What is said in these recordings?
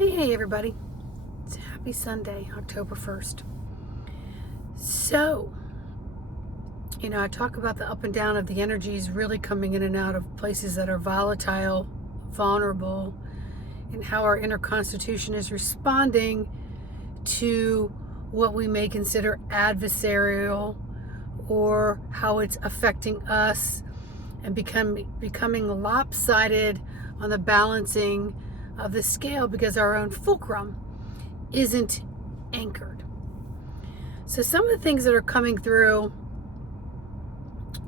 Hey everybody. It's happy Sunday, October 1st. So, I talk about the up and down of the energies really coming in and out of places that are volatile, vulnerable, and how our inner constitution is responding to what we may consider adversarial, or how it's affecting us and becoming lopsided on the balancing of the scale because our own fulcrum isn't anchored. So some of the things that are coming through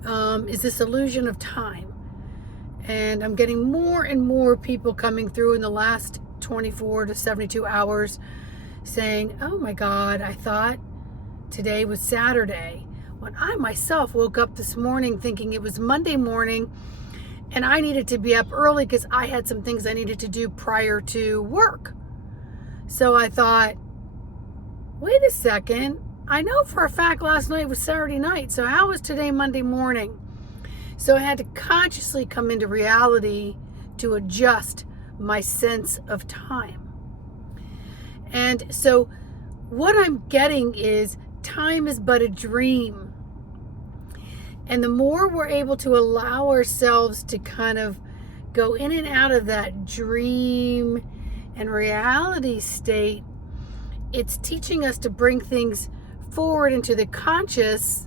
is this illusion of time. And I'm getting more and more people coming through in the last 24 to 72 hours saying, oh my God, I thought today was Saturday, when I myself woke up this morning thinking it was Monday morning and I needed to be up early because I had some things I needed to do prior to work. So I thought, wait a second, I know for a fact last night was Saturday night, so how was today Monday morning? So I had to consciously come into reality to adjust my sense of time. And so what I'm getting is time is but a dream. And the more we're able to allow ourselves to kind of go in and out of that dream and reality state, it's teaching us to bring things forward into the conscious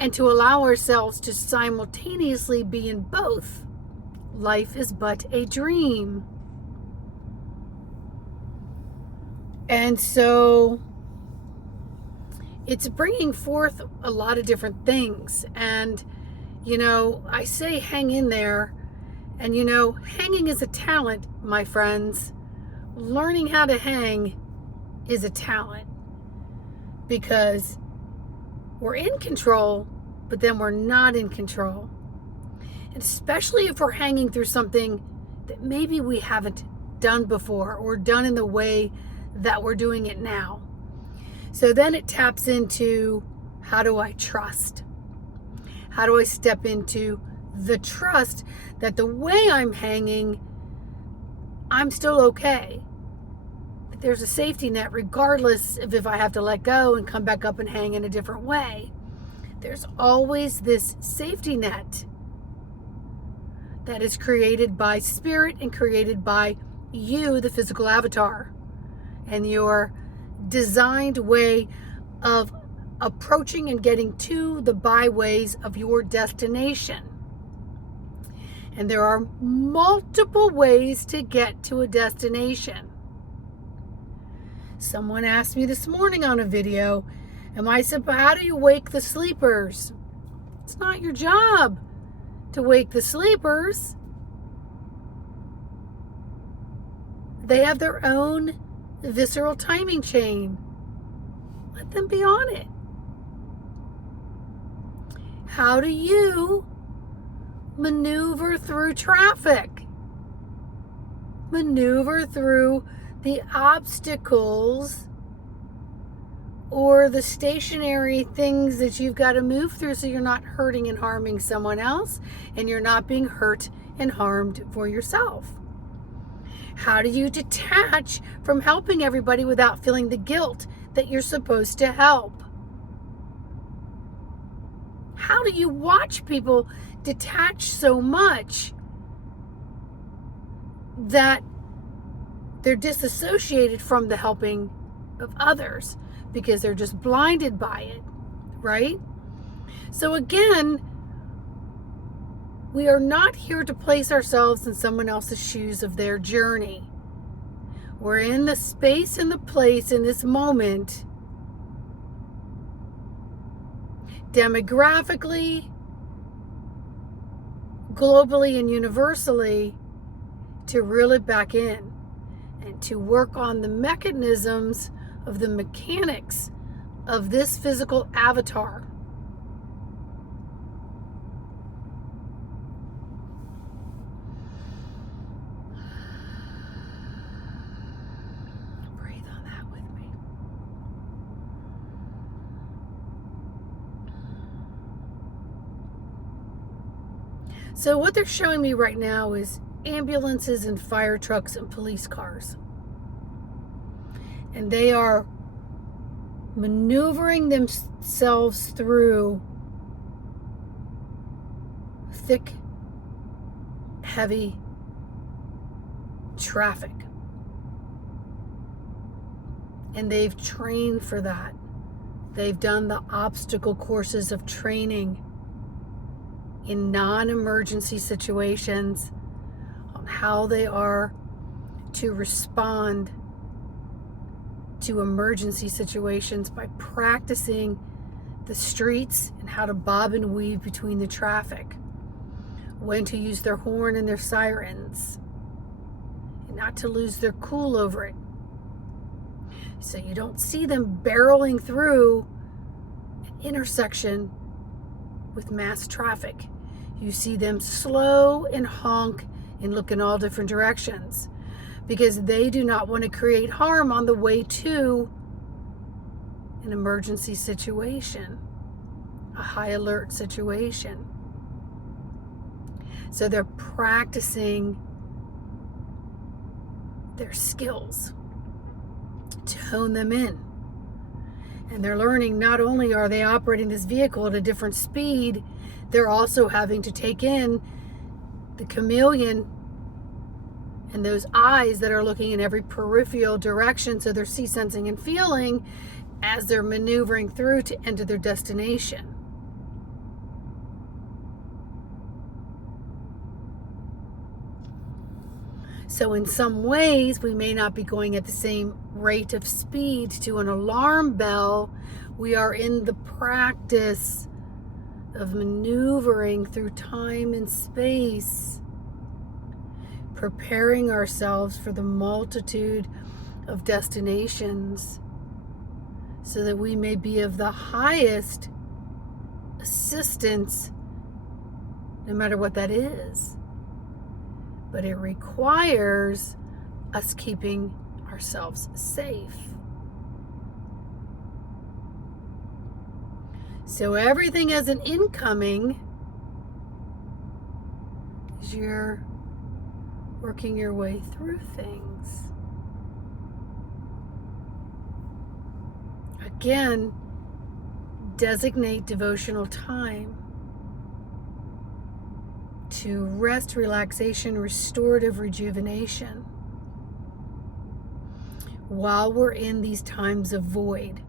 and to allow ourselves to simultaneously be in both. Life is but a dream. And so it's bringing forth a lot of different things. And, I say hang in there. And, hanging is a talent, my friends. Learning how to hang is a talent. Because we're in control, but then we're not in control. And especially if we're hanging through something that maybe we haven't done before or done in the way that we're doing it now. So then it taps into, how do I trust? How do I step into the trust that the way I'm hanging, I'm still okay? That there's a safety net regardless of if I have to let go and come back up and hang in a different way. There's always this safety net that is created by spirit and created by you, the physical avatar, and your designed way of approaching and getting to the byways of your destination. And there are multiple ways to get to a destination. Someone asked me this morning on a video, I said, but how do you wake the sleepers? It's not your job to wake the sleepers. They have their own visceral timing chain. Let them be on it. How do you maneuver through traffic? Maneuver through the obstacles or the stationary things that you've got to move through so you're not hurting and harming someone else and you're not being hurt and harmed for yourself. How do you detach from helping everybody without feeling the guilt that you're supposed to help? How do you watch people detach so much that they're disassociated from the helping of others because they're just blinded by it, right? So again, we are not here to place ourselves in someone else's shoes of their journey. We're in the space and the place in this moment, demographically, globally, and universally, to reel it back in and to work on the mechanisms of the mechanics of this physical avatar. So what they're showing me right now is ambulances and fire trucks and police cars. And they are maneuvering themselves through thick, heavy traffic. And they've trained for that. They've done the obstacle courses of training in non-emergency situations on how they are to respond to emergency situations by practicing the streets and how to bob and weave between the traffic, when to use their horn and their sirens, and not to lose their cool over it. So you don't see them barreling through an intersection with mass traffic. You see them slow and honk and look in all different directions, because they do not want to create harm on the way to an emergency situation, a high alert situation. So they're practicing their skills to hone them in. And they're learning, not only are they operating this vehicle at a different speed, they're also having to take in the chameleon and those eyes that are looking in every peripheral direction, so they're see-sensing and feeling as they're maneuvering through to enter their destination. So in some ways, we may not be going at the same rate of speed to an alarm bell. We are in the practice of maneuvering through time and space, preparing ourselves for the multitude of destinations so that we may be of the highest assistance, no matter what that is. But it requires us keeping ourselves safe. So everything as an incoming, as you're working your way through things. Again, designate devotional time to rest, relaxation, restorative rejuvenation while we're in these times of void.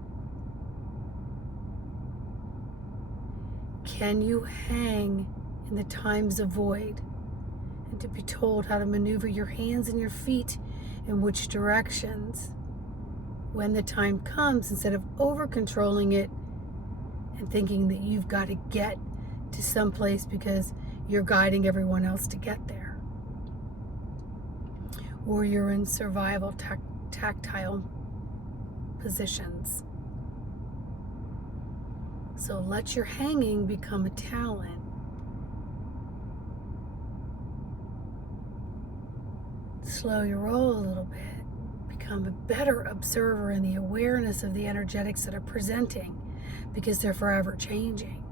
Can you hang in the times of void, and to be told how to maneuver your hands and your feet in which directions when the time comes, instead of over controlling it and thinking that you've got to get to some place because you're guiding everyone else to get there, or you're in survival tactile positions. So let your hanging become a talent. Slow your roll a little bit. Become a better observer in the awareness of the energetics that are presenting, because they're forever changing.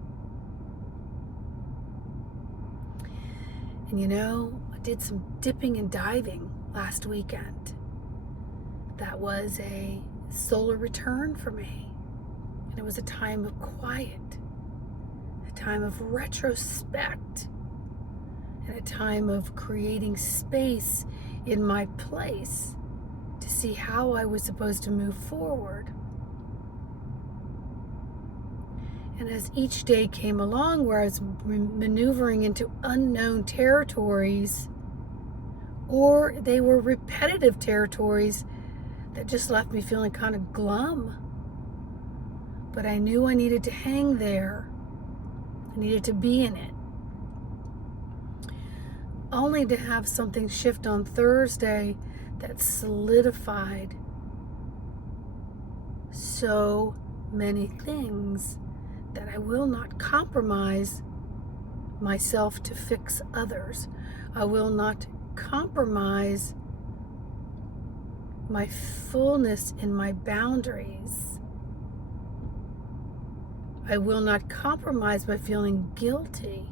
And you know, I did some dipping and diving last weekend. That was a solar return for me. And it was a time of quiet, a time of retrospect, and a time of creating space in my place to see how I was supposed to move forward. And as each day came along, where I was maneuvering into unknown territories, or they were repetitive territories that just left me feeling kind of glum. But I knew I needed to hang there. I needed to be in it. Only to have something shift on Thursday that solidified so many things that I will not compromise myself to fix others. I will not compromise my fullness in my boundaries. I will not compromise by feeling guilty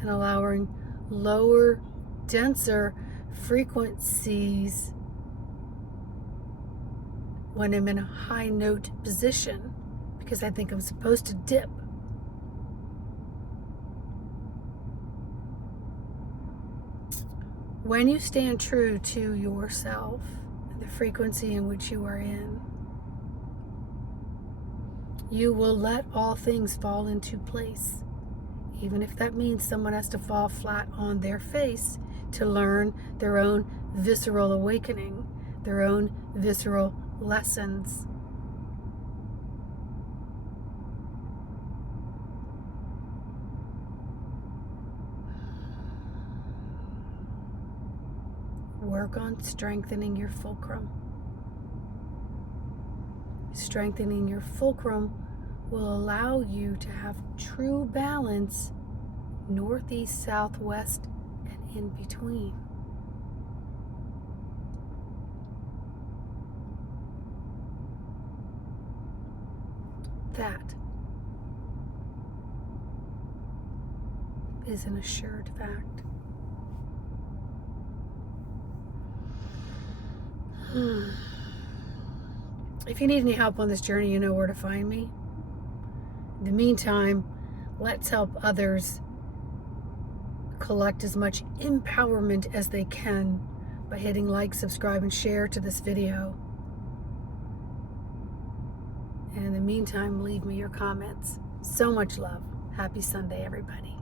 and allowing lower, denser frequencies when I'm in a high note position, because I think I'm supposed to dip. When you stand true to yourself and the frequency in which you are in, you will let all things fall into place, even if that means someone has to fall flat on their face to learn their own visceral awakening, their own visceral lessons. Work on strengthening your fulcrum. Strengthening your fulcrum will allow you to have true balance northeast, southwest, and in between. That is an assured fact. If you need any help on this journey, you know where to find me. In the meantime, let's help others collect as much empowerment as they can by hitting like, subscribe, and share to this video. And in the meantime, leave me your comments. So much love. Happy Sunday, everybody.